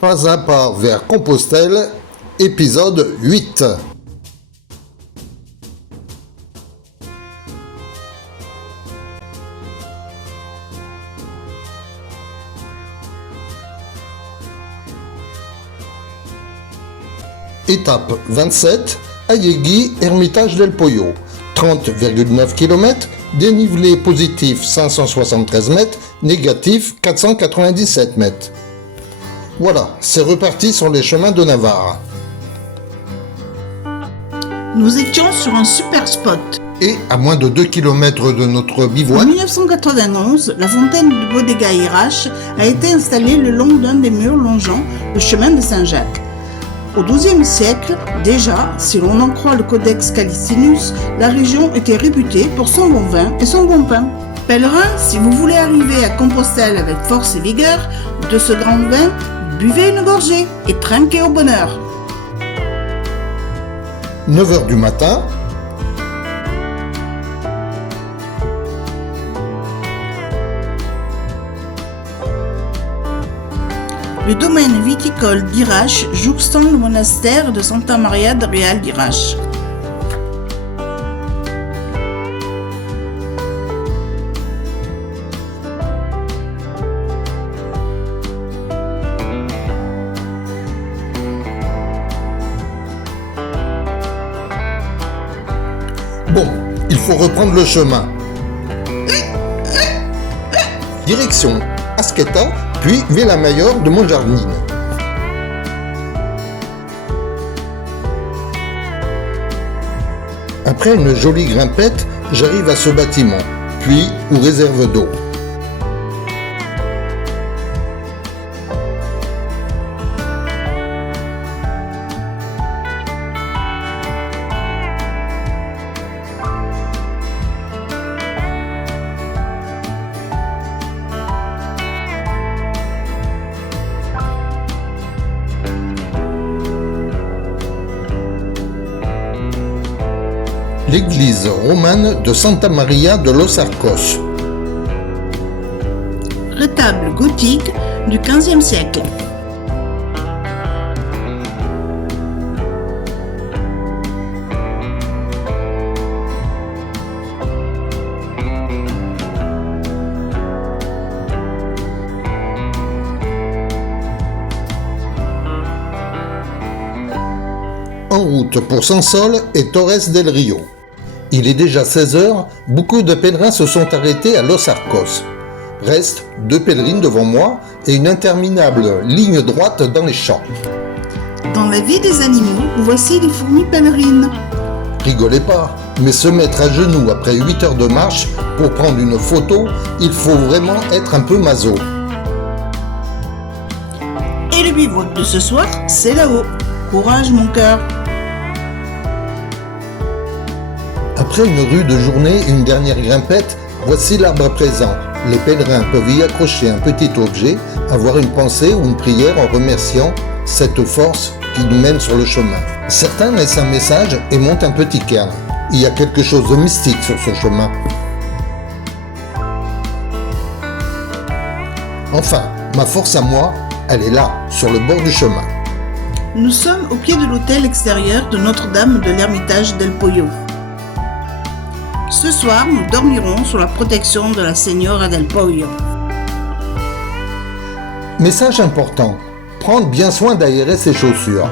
Pas à pas vers Compostelle, épisode 8. Étape 27, Ayegui, Ermitage del Poyo. 30,9 km, dénivelé positif 573 mètres, négatif 497 mètres. Voilà, c'est reparti sur les chemins de Navarre. Nous étions sur un super spot. Et à moins de 2 km de notre En bivouac, 1991, la fontaine de Bodega Irache a été installée le long d'un des murs longeant le chemin de Saint-Jacques. Au XIIe siècle, déjà, si l'on en croit le Codex Calicinus, la région était réputée pour son bon vin et son bon pain. Pèlerins, si vous voulez arriver à Compostelle avec force et vigueur, de ce grand vin, buvez une gorgée et trinquez au bonheur. 9h du matin, Le domaine viticole d'Irache jouxtant le monastère de Santa Maria de Real d'Irache. bon, il faut reprendre le chemin. Direction Asqueta, puis Villamayor de Montjardine. Après une jolie grimpette, j'arrive à ce bâtiment, puis aux réserves d'eau. L'église romane de Santa Maria de los Arcos. Retable gothique du XVe siècle. En route pour Sansol et Torres del Rio. Il est déjà 16h, beaucoup de pèlerins se sont arrêtés à Los Arcos. Restent 2 pèlerines devant moi et une interminable ligne droite dans les champs. Dans la vie des animaux, voici les fourmis pèlerines. Rigolez pas, mais se mettre à genoux après 8 heures de marche pour prendre une photo, il faut vraiment être un peu maso. Et le bivouac de ce soir, c'est là-haut. Courage mon cœur. Après une rude journée et une dernière grimpette, voici l'arbre présent. Les pèlerins peuvent y accrocher un petit objet, avoir une pensée ou une prière en remerciant cette force qui nous mène sur le chemin. Certains laissent un message et montent un petit cairn. Il y a quelque chose de mystique sur ce chemin. Enfin, ma force à moi, elle est là, sur le bord du chemin. Nous sommes au pied de l'hôtel extérieur de Notre-Dame de l'Ermitage del Poyo. Ce soir, nous dormirons sous la protection de la Señora del Poyo. Message important, prendre bien soin d'aérer ses chaussures.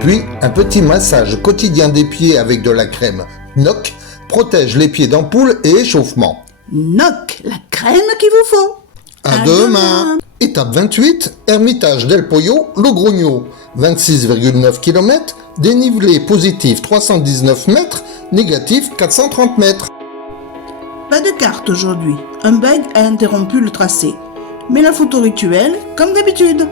Puis, un petit massage quotidien des pieds avec de la crème NOC protège les pieds d'ampoule et échauffement. NOC, la crème qu'il vous faut. À demain. Étape 28, Ermitage del Poyo, Logrogno. 26,9 km, dénivelé positif 319 mètres, négatif 430 mètres. Pas de carte aujourd'hui. Un bug a interrompu le tracé. Mais la photo rituelle, comme d'habitude.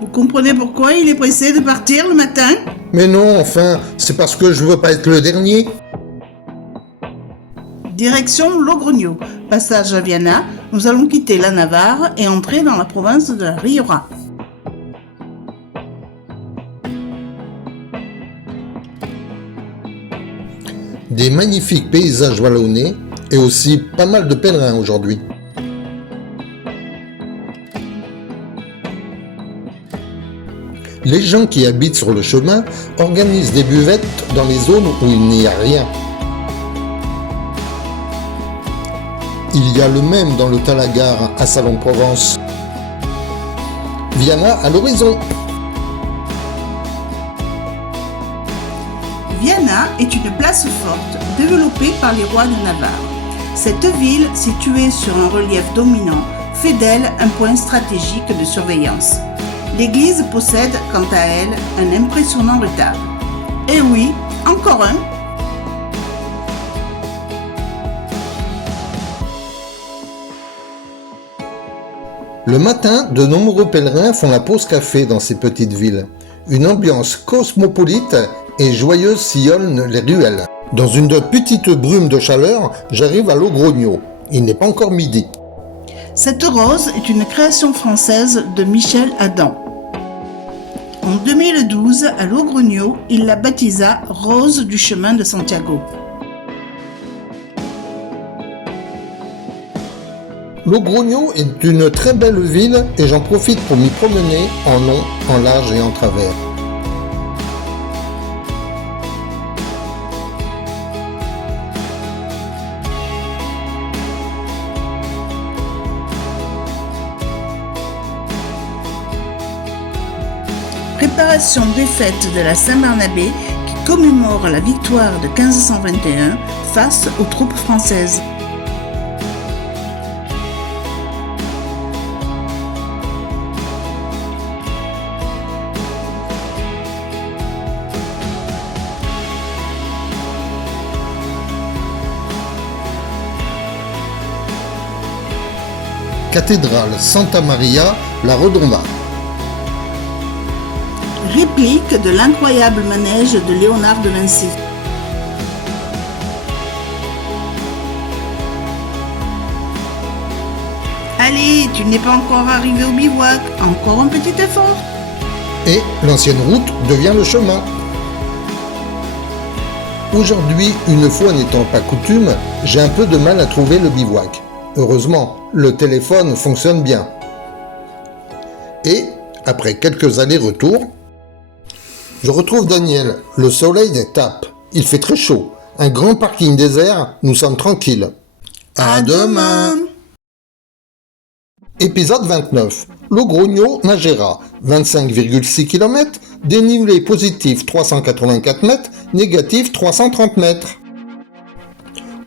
Vous comprenez pourquoi il est pressé de partir le matin ? Mais non, enfin, c'est parce que je veux pas être le dernier. Direction Logrogno, passage à Viana, nous allons quitter la Navarre et entrer dans la province de la Rioja. Des magnifiques paysages vallonnés et aussi pas mal de pèlerins aujourd'hui. Les gens qui habitent sur le chemin organisent des buvettes dans les zones où il n'y a rien. Il y a le même dans le Talagar à Salon-Provence. Viana à l'horizon. Viana est une place forte développée par les rois de Navarre. Cette ville, située sur un relief dominant, fait d'elle un point stratégique de surveillance. L'église possède, quant à elle, un impressionnant retable. Et oui, encore un. Le matin, de nombreux pèlerins font la pause café dans ces petites villes. Une ambiance cosmopolite et joyeuse sillonne les ruelles. Dans une petite brume de chaleur, j'arrive à Logrogno. Il n'est pas encore midi. Cette rose est une création française de Michel Adam. En 2012, à Logrogno, il la baptisa Rose du chemin de Santiago. Logrogno est une très belle ville et j'en profite pour m'y promener en long, en large et en travers. Préparation des fêtes de la Saint-Barnabé qui commémore la victoire de 1521 face aux troupes françaises. Cathédrale Santa Maria, la Redonda. Réplique de l'incroyable manège de Léonard de Vinci. Allez, tu n'es pas encore arrivé au bivouac, encore un petit effort. Et l'ancienne route devient le chemin. Aujourd'hui, une fois n'étant pas coutume, j'ai un peu de mal à trouver le bivouac. Heureusement, le téléphone fonctionne bien. Et, après quelques allers-retours, je retrouve Daniel. Le soleil tape. Il fait très chaud. Un grand parking désert, nous sommes tranquilles. À demain. Épisode 29. Logrogno-Nájera, 25,6 km, dénivelé positif 384 mètres, négatif 330 mètres.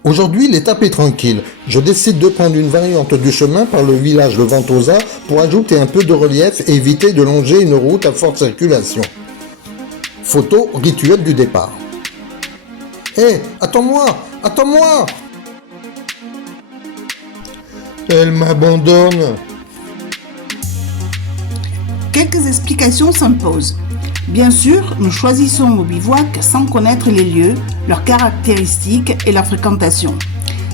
Aujourd'hui, l'étape est tranquille. Je décide de prendre une variante du chemin par le village de Ventosa pour ajouter un peu de relief et éviter de longer une route à forte circulation. Photo rituelle du départ. Hé, attends-moi, attends-moi! Elle m'abandonne. Quelques explications s'imposent. Bien sûr, nous choisissons au bivouac sans connaître les lieux, leurs caractéristiques et leur fréquentation.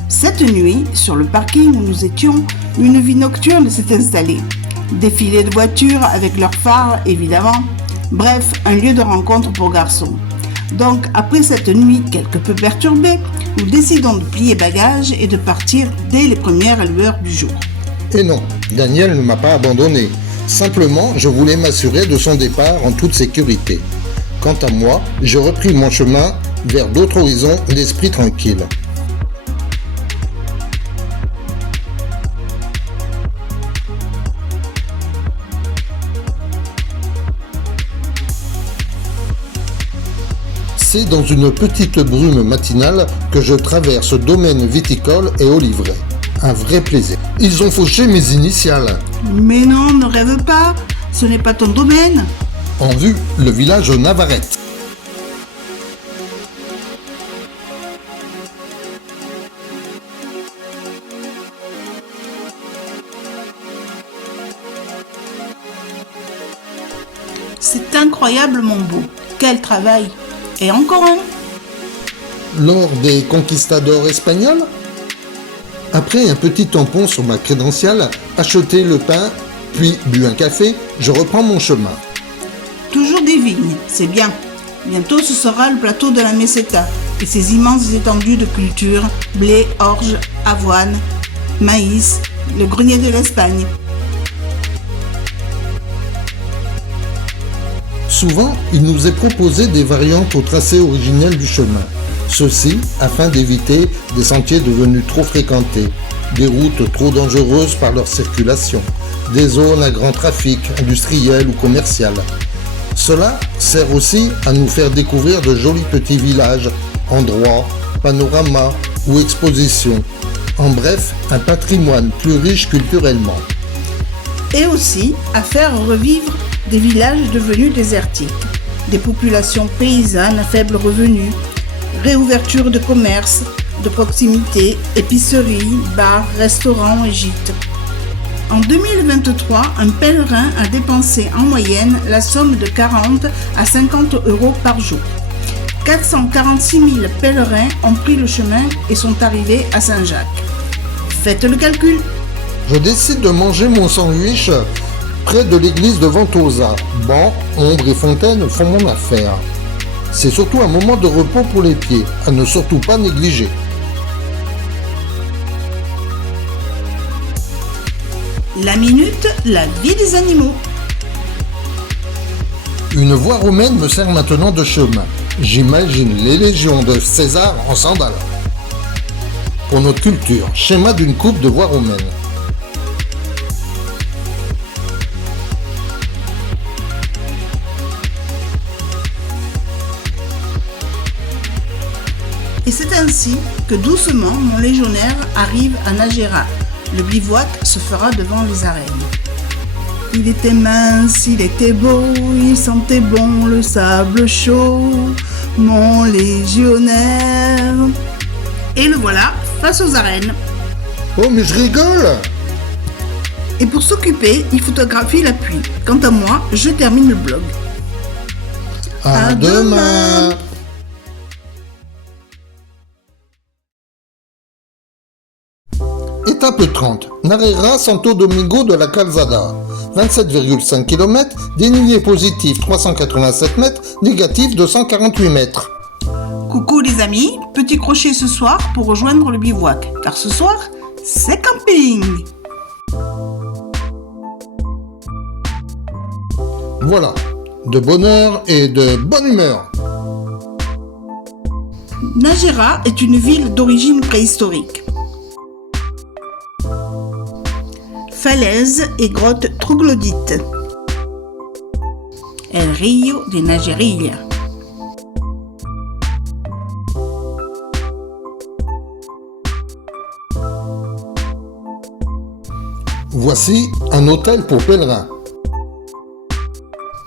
Cette nuit, sur le parking où nous étions, une vie nocturne s'est installée. Défilé de voitures avec leurs phares, évidemment. Bref, un lieu de rencontre pour garçons. Donc, après cette nuit quelque peu perturbée, nous décidons de plier bagages et de partir dès les premières lueurs du jour. Et non, Daniel ne m'a pas abandonné. Simplement, je voulais m'assurer de son départ en toute sécurité. Quant à moi, j'ai repris mon chemin vers d'autres horizons, l'esprit tranquille. C'est dans une petite brume matinale que je traverse domaine viticole et oliveraie. Un vrai plaisir. Ils ont fauché mes initiales. Mais non, ne rêve pas, ce n'est pas ton domaine. En vue, le village Navarrete. C'est incroyablement beau. Quel travail. Et encore un. Lors des conquistadors espagnols. Après un petit tampon sur ma crédentiale, acheter le pain, puis bu un café, je reprends mon chemin. Toujours des vignes, c'est bien. Bientôt ce sera le plateau de la Meseta et ses immenses étendues de culture, blé, orge, avoine, maïs, le grenier de l'Espagne. Souvent, il nous est proposé des variantes au tracé originel du chemin. Ceci afin d'éviter des sentiers devenus trop fréquentés, des routes trop dangereuses par leur circulation, des zones à grand trafic industriel ou commercial. Cela sert aussi à nous faire découvrir de jolis petits villages, endroits, panoramas ou expositions. En bref, un patrimoine plus riche culturellement. Et aussi à faire revivre des villages devenus désertiques, des populations paysannes à faible revenu, réouverture de commerces, de proximité, épiceries, bars, restaurants et gîtes. En 2023, un pèlerin a dépensé en moyenne la somme de 40 à 50 euros par jour. 446 000 pèlerins ont pris le chemin et sont arrivés à Saint-Jacques. Faites le calcul. Je décide de manger mon sandwich près de l'église de Ventosas. Bancs, ombres et fontaines font mon affaire. C'est surtout un moment de repos pour les pieds, à ne surtout pas négliger. La minute, la vie des animaux. Une voie romaine me sert maintenant de chemin. J'imagine les légions de César en sandales. Pour notre culture, schéma d'une coupe de voie romaine. Et c'est ainsi que doucement mon légionnaire arrive à Nájera. Le bivouac se fera devant les arènes. Il était mince, il était beau, il sentait bon le sable chaud, mon légionnaire. Et le voilà, face aux arènes. Oh mais je rigole! Et pour s'occuper, il photographie la pluie. Quant à moi, je termine le blog. À demain. Étape 30. Nájera Santo Domingo de la Calzada. 27,5 km, dénivelé positif 387 mètres, négatif 248 mètres. Coucou les amis, petit crochet ce soir pour rejoindre le bivouac. Car ce soir, c'est camping. Voilà, de bonheur et de bonne humeur. Nájera est une ville d'origine préhistorique. Falaises et grottes troglodytes. El Río de Najerilla. Voici un hôtel pour pèlerins.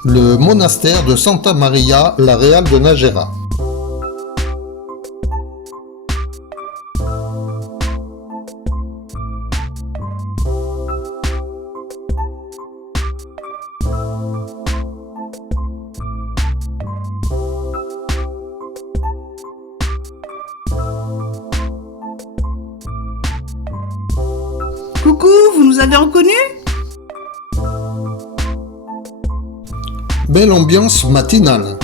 Le monastère de Santa Maria la Real de Nájera. Coucou, vous nous avez reconnus? Belle ambiance matinale.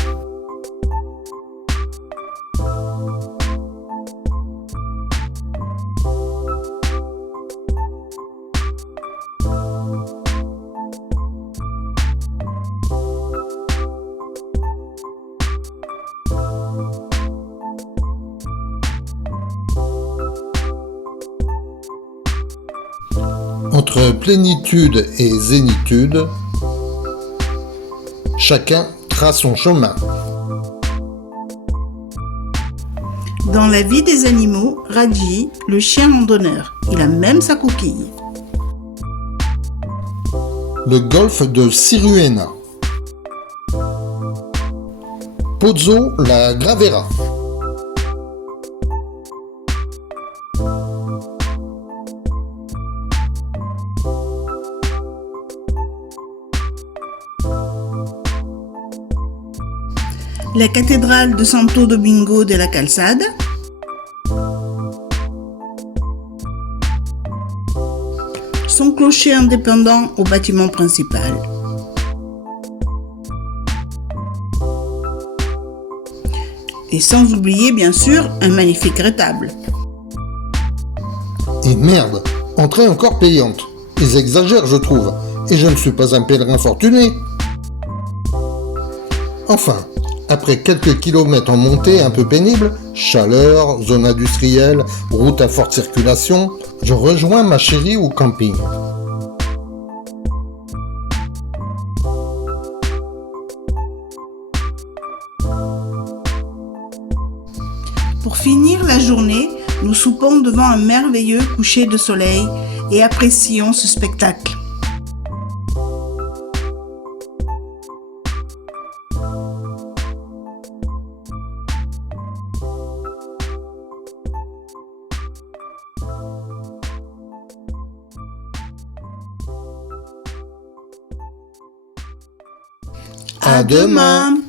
Entre plénitude et zénitude, chacun trace son chemin. Dans la vie des animaux, Radji, le chien randonneur, il a même sa coquille. Le golfe de Siruena. Pozzo la Gravera. La cathédrale de Santo Domingo de la Calzada. Son clocher indépendant au bâtiment principal. Et sans oublier bien sûr un magnifique rétable. Et merde, entrée encore payante. Ils exagèrent, je trouve. Et je ne suis pas un pèlerin fortuné. Enfin, après quelques kilomètres en montée un peu pénible, chaleur, zone industrielle, route à forte circulation, je rejoins ma chérie au camping. Pour finir la journée, nous soupons devant un merveilleux coucher de soleil et apprécions ce spectacle. À demain.